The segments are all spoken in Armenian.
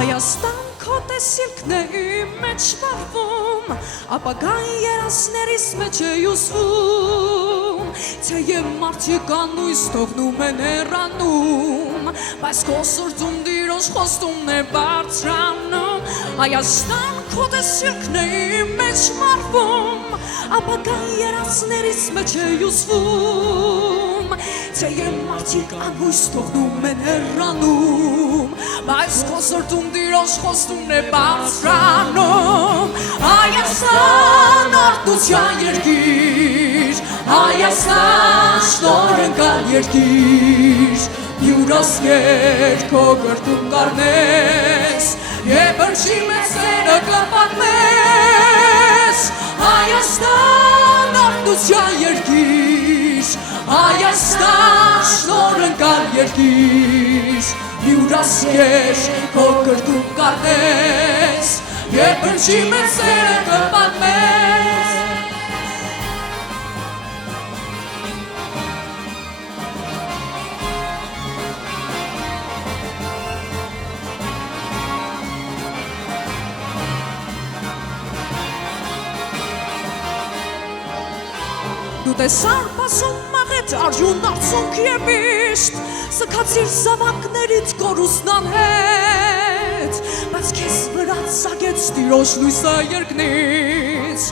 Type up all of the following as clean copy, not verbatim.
Հայաստան քո տեսիլքն է իմ մեջ վարվում, ապագան երազներիս մեջ է հյուսվում, թեև մարդիկ անույս թողնում են հեռանում, բայց քո սրտում տիրոջ խոստումն է բարձրանում, Հայաստան քո տեսիլքն է իմ մեջ վարվում, ապագան երազներիս մեջ է հյուսվում, թեև մարդիկ անույս թողնում են հեռանում, բայց քո սրտում տիրոջ խոստումն է բարձրանում, Հայաստան արտության երկիր, Հայաստան շնորհակալ երկիր, յուրասեր քո գրքում կառնես, եւ բրչի մեծ սերը կպատմես, Հայաստան արտության երկիր, Հայաստան շնորհակալ երկիր, յուրասեր քո գրքում կառնես, եւ բրչի մեծ սերը կպատմես։ Դու տեսար պասում մաղետ արյուն արցունք և միշտ, սքացիր զավակներից կորուսնան հետ, բայց քեզ վրա ծագեց տիրոջ լույսը երկնից,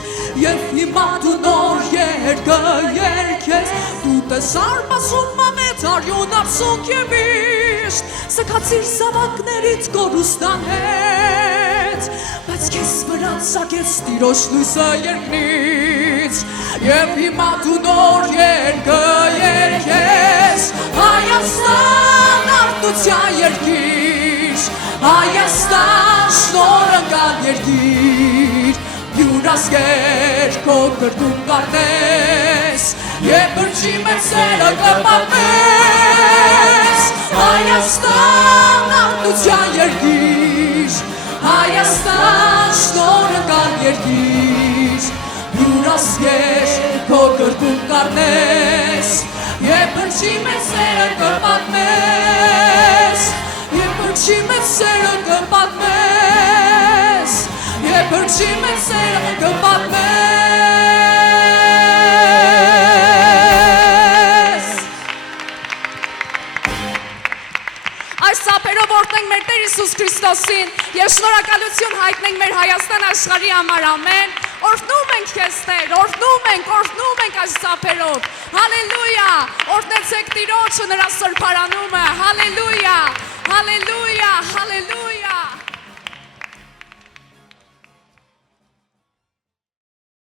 և հիմա դու նոր երգը երգես, դու տեսար պասում մաղետ արյուն արցունք և միշտ, սքացիր զավակներից կորուսնան հետ, բայց քեզ վրա ծագեց տիրոջ լույսը երկնից, և հիմա դու նոր երգը երգես, Հայաստան արտության երկիր, Հայաստան շնորհակալ երկիր, յուրասեր քո գրքում կառնես, եւ բրչի մեծ սերը կպատմես, Հայաստան արտության երկիր, Հայաստան շնորհակալ երկիր, յուրասեր քո գրքում կառնես, եւ բրչի մեծ սերը կպատմես, եւ բրչի մեծ սերը կպատմես, եւ բրչի մեծ սերը կպատմես։ Այս ծափերով օրհնենք մեր Տեր Հիսուս Քրիստոսին եւ շնորհակալություն հայտնենք մեր Հայաստան աշխարհի համար, ամեն։ Օրհնում ենք քեզ Տեր, օրհնում ենք այս ծափերով, հալելույա, օրհնեցեք Տիրոջը նրա սրբարանումը, հալելույա,